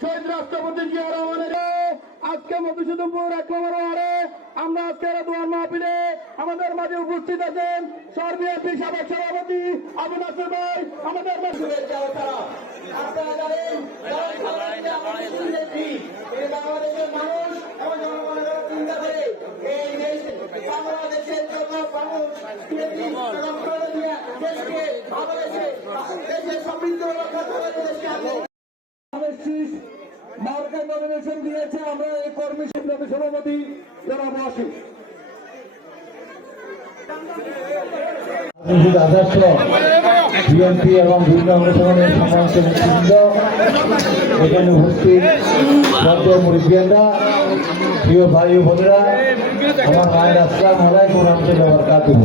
শহীদ রাষ্ট্রপতি জিয়া রহমানের আজকে মধুসূদনপুর ১ নম্বর ওয়ার্ডে আমরা আজকের দোয়ার মাহফিলে আমাদের মাঝে উপস্থিত আছেন বিএনপি সাবেক সভাপতি আবু নাসির ভাই। আমাদের আপনারা জানেন বাংলাদেশের মানুষ এবং জনগণের চিন্তা করে এই বাংলাদেশের জন্য মানুষ দেশকে ভালোবেসে দেশের সমৃদ্ধ রক্ষা করে দেশকে মার্কেট নমিনেশন দিয়েছে। আমরা এই কর্মী সভাপতি যারা বসি বিএনপি এবং বিভিন্ন অনুষ্ঠানের সম্মানিত নেতৃবৃন্দ, এখানে উপস্থিত মুরব্বিয়ানরা, প্রিয় ভাই ও বোনেরা, আমার মায়ের আসসালামু আলাইকুম রাহমাতুল্লাহি ওয়া বারাকাতুহু।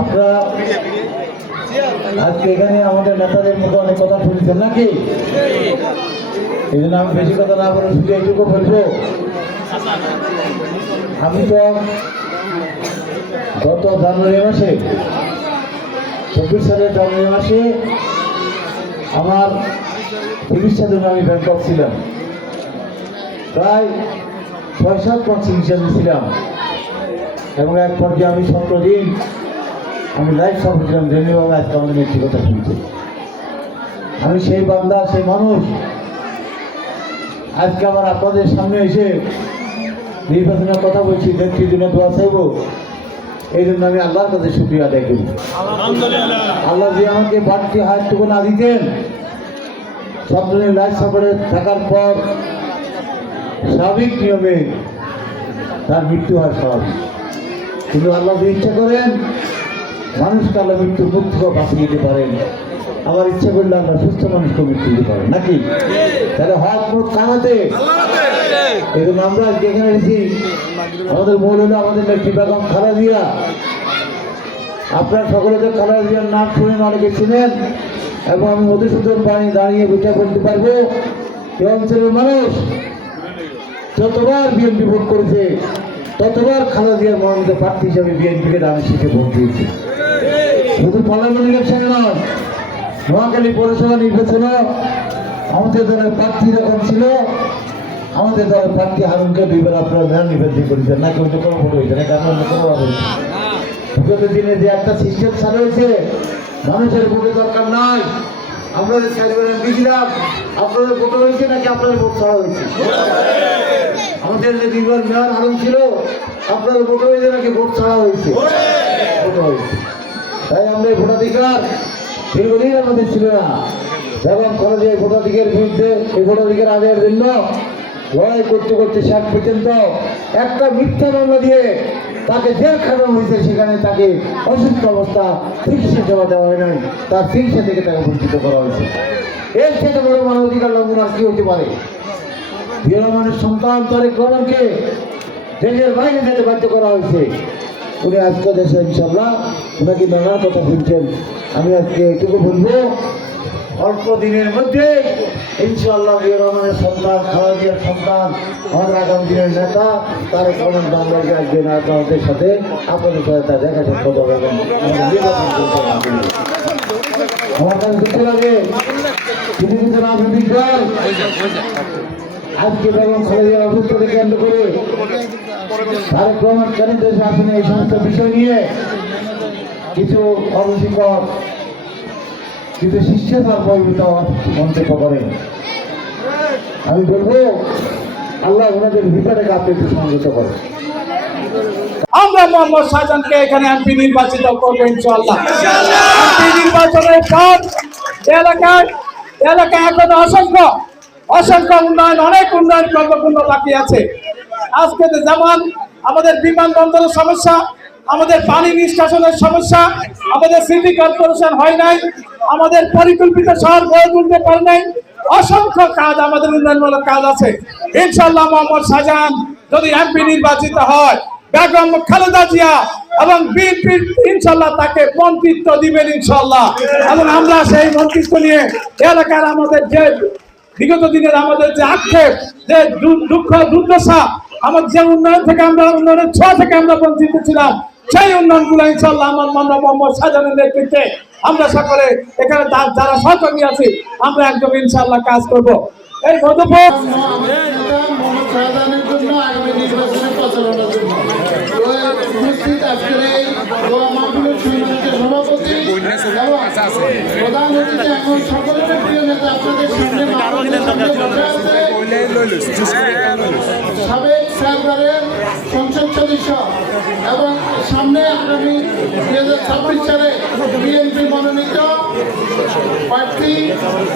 আপনারা আজকে এখানে আমাদের নেতাদের মতো অনেক কথা শুনছেন নাকি? এই জন্য আমি বেশি কথা না বলে শুধু এইটুকু বলবো, আমি তো গত জানুয়ারি মাসে ২৪ সালের জানুয়ারি মাসে আমার চিকিৎসার জন্য আমি ব্যাংকক ছিলাম। প্রায় ৬-৭ মাস চিকিৎসা ছিলাম এবং এক পর্যায়ে আমি ১৭ দিন আমি লাইফ সাপোর্ট ছিলাম। ধন্যবাদ। আজকে আমাদের একটি কথা শুনছি, আমি সেই বান্দা, সেই মানুষ আজকে আমার আপনাদের সামনে এসে নির্বাচনের কথা বলছি, নেত্রীর জন্য দোয়া চাইব। এই জন্য আমি আল্লাহর কাছে শুকরিয়া আদায় করি। আল্লাহ যে আমাকে বাড়তি হায়াতটুকু না দিতেন, সবদিনের লাইফ সাপোর্টে থাকার পর স্বাভাবিক নিয়মে তার মৃত্যু হয় স্বাভাবিক, কিন্তু আল্লাহ যে ইচ্ছা করেন মানুষকে আল্লাহ মৃত্যুর মুখ থেকে বাঁচিয়ে দিতে পারেন। আমার ইচ্ছা করলে আমরা সুস্থ মানুষকে মৃত্যু দিতে পারেন নাকি? তাহলে হক মুখ কামাতে এই জন্য আমরা যেখানে এসেছি, আমাদের মূল হলো আমাদের নেত্রী বেগম খালেদা জিয়া। আপনারা সকলে তো খালেদা জিয়ার নাম শুনেন, অনেকে চিনেন, এবং আমি মধুসূদন পানি দাঁড়িয়ে বিচার করতে পারবো এই অঞ্চলের মানুষ যতবার বিএনপি ভোট করেছে ততবার খালেদা জিয়ার মনোনীত প্রার্থী হিসাবে বিএনপিকে ডান শীতে ভোট দিয়েছে। শুধু পার্লামেন্ট ইলেকশনে নয়, নোয়াখালী পৌরসভা নির্বাচনে আমাদের দলের প্রার্থী যখন ছিল, আমাদের দলের প্রার্থী হারুনকে 2 বার আপনারা মেয়র নির্বাচন করেছেন নাকি? অন্য কোনো ভোট হয়েছে নাকি? আপনার কোনোভাবে বিগত দিনে যে একটা সিস্টেম চালু হয়েছে, মানুষের ভোটের দরকার নাই। আপনাদের 4 বার এমপি ছিলাম, আপনাদের ভোট হয়েছে নাকি আপনাদের ভোট ছাড়া হয়েছে? আমাদের যে 2 বার মেয়র হারুন ছিল, আপনাদের ভোট হয়েছে নাকি ভোট ছাড়া হয়েছে? ভোট হয়েছে। তাই আমরা এই ভোটাধিকার দীর্ঘদিন আমাদের ছিল না, এবং কলেজে ভোটাধিকার বিরুদ্ধে এই ভোটাধিকার আদায়ের জন্য লড়াই করতে করতে শেষ পর্যন্ত একটা মিথ্যা মামলা দিয়ে তাকে জেল খাটানো হয়েছে। সেখানে তাকে অসুস্থ অবস্থা চিকিৎসা সেবা দেওয়া হয় নাই, তার চিকিৎসা থেকে তাকে বঞ্চিত করা হয়েছে। এর থেকে বড় মানবাধিকার লঙ্ঘন আর কি হতে পারে? জিয়া রহমানের সন্তান তারেক রহমানকে দেশের বাইরে যেতে বাধ্য করা হয়েছে। উনি আজকে দেশে ইনশাল্লাহ ওনাকে নানান কথা শুনছেন। আমি আজকে এটুকু বলবো, অল্প দিনের মধ্যে ইনশাআল্লাহ জিয়া রহমানের সন্তান, খালেদা জিয়ার সন্তান, আমাদের আগামী দিনের নেতা তারেক রহমান বাংলাদেশে আসবেন। আপনাদের সাথে আপনাদের সাথে তার দেখা সাক্ষাৎ হবে এবং আমার কাছে দেখতে লাগে কিছু কিছু রাজনৈতিক দল আজকে বেগম খালেদা জিয়ার অসুস্থতাকে কেন্দ্র করে তারেক রহমান কেন দেশে আসেন এই সমস্ত বিষয় নিয়ে কিছু অরুচিকর, কিন্তু শিষ্যতার পরিমিত মন্তব্য করেন। আমি বলবো আল্লাহ ওনাদের ভিতরে আপনি একটু সংযত করেন। আমরা মোহাম্মদ শাহজাহানকে এখানে এমপি নির্বাচিত করবো ইনশাআল্লাহ। এমপি নির্বাচনের পর এলাকায় এখন অসংখ্য উন্নয়ন, অনেক উন্নয়ন কর্মপূর্ণ বাকি আছে। আজকে যেমন আমাদের বিমানবন্দরের সমস্যা, আমাদের পানি নিষ্কাশনের সমস্যা, আমাদের সিটি কর্পোরেশন হয় নাই, আমাদের পরিকল্পিত শহর গড়ে তুলতে পারে নাই, অসংখ্য কাজ, আমাদের উন্নয়নমূলক কাজ আছে। ইনশাআল্লাহ মোহাম্মদ শাহজাহান যদি এমপি নির্বাচিত হয়, বেগম খালেদা জিয়া এবং বিএনপি ইনশাআল্লাহ তাকে মন্ত্রিত্ব দিবেন ইনশাআল্লাহ। এবং আমরা সেই মন্ত্রিত্ব নিয়ে এলাকার আমাদের যে বিগত দিনের আমাদের যে আক্ষেপ, যে দুঃখ দুর্দশা, আমাদের যে উন্নয়ন থেকে আমরা উন্নয়নের ছোঁয়া থেকে আমরা বঞ্চিত ছিলাম, সেই উন্নয়নগুলো ইনশাআল্লাহ আমার মোহাম্মদ শাহজাহানের নেতৃত্বে আমরা সকলে এখানে যারা সহকর্মী আছি আমরা একদম ইনশাআল্লাহ কাজ করব। এই মধুপুর মোহাম্মদ শাহজাহানের জন্য আগামী নির্বাচনে প্রচারণার জন্য উপস্থিত আজকের এই দোয়া মাহফিলের সম্মানিত সভাপতি এবং প্রধান অতিথি এখন সকলের প্রিয় নেতা আপনাদের সামনে সাবেক সাহেবের সংসদ সদস্য এবং সামনে আগামী 2026 সালে বিএনপি মনোনীত প্রার্থী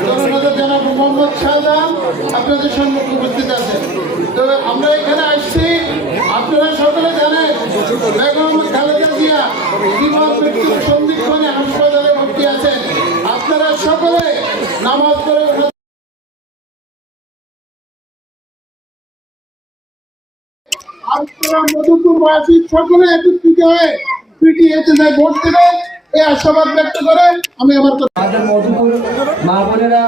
জননেতা জনাব মোহাম্মদ শাহজাহান আপনাদের সম্মুখে উপস্থিত আছেন। তো আমরা এখানে আসছি, আপনারা সকলে জানেন বেগম খালেদা জিয়া জীবন মৃত্যুর সন্ধিক্ষণে হাসপাতালে ভর্তি আছেন। আপনারা সকলে নামাজ পড়ে আপনারা মধুপুরবাসী সকলে একত্রিত হয়ে পিটিএতে যায় ভোট দেবেন এই আশাবাদ ব্যক্ত করে আমি আমার আমাদের মধুপুর মা বোনেরা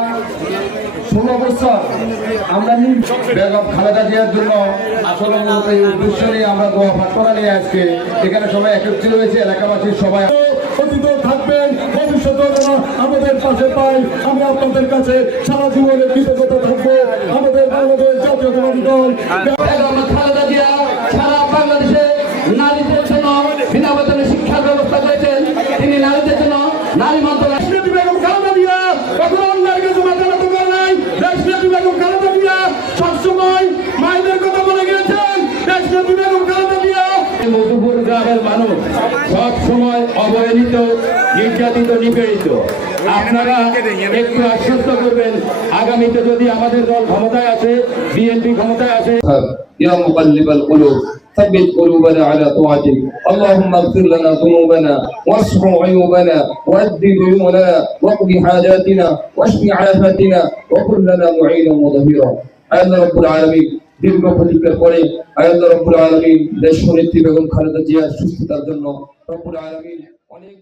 16 বছর আমরা বেগম খালেদা জিয়ার জন্য আসলে এই উদ্দেশ্য নিয়ে আমরা দোয়া প্রার্থনা নিয়ে আজকে এখানে সবাই একত্রিত হয়েছে, এলাকাবাসীর সবাই অতীত থাকবেন, ভবিষ্যতে আমাদের পাশে পাই। আমরা আপনাদের কাছে সারা জীবনের কৃতজ্ঞতা থাকবো। আমাদের বাংলাদেশ জাতীয়তাবাদী দল বেগম খালেদা জিয়া সারা বাংলাদেশে নারীদের জন্য বিনা বেতনে শিক্ষার ব্যবস্থা করেছেন। তিনি নারীদের জন্য নারী মন্ত্রণালয় বেগম খালেদা জিয়া কখনো অন্যায়ের কাছে মাথা নত করে নাই। দেশনেত্রী বেগম খালেদা জিয়া সবসময় মায়েদের কথা বলে গিয়েছেন। দেশনেত্রী বেগম খালেদা জিয়া মধুপুর গ্রামের মানুষ সব সময় অবহেলিত, নির্যাতিত, নিপীড়িত। আপনারা একটু আশ্বস্ত করবেন আগামীতে যদি আমাদের দল ক্ষমতায় আসে, বিএনপি ক্ষমতায় আসে। يا مقلب القلوب ثبت قلوبنا على طاعتك اللهم اغفر لنا ذنوبنا واصفح عيوبنا وأد ديوننا واقض حاجاتنا واشف عافاتنا وكن لنا معينا وظهيرا আল্লাহ রাব্বুল আলামিন দীর্ঘ প্রতীক্ষার পরে আল্লাহ রাব্বুল আলামিন দেশ নেত্রী বেগম খালেদা জিয়ার সুস্থতার জন্য রব্বুল আলামিন অনেক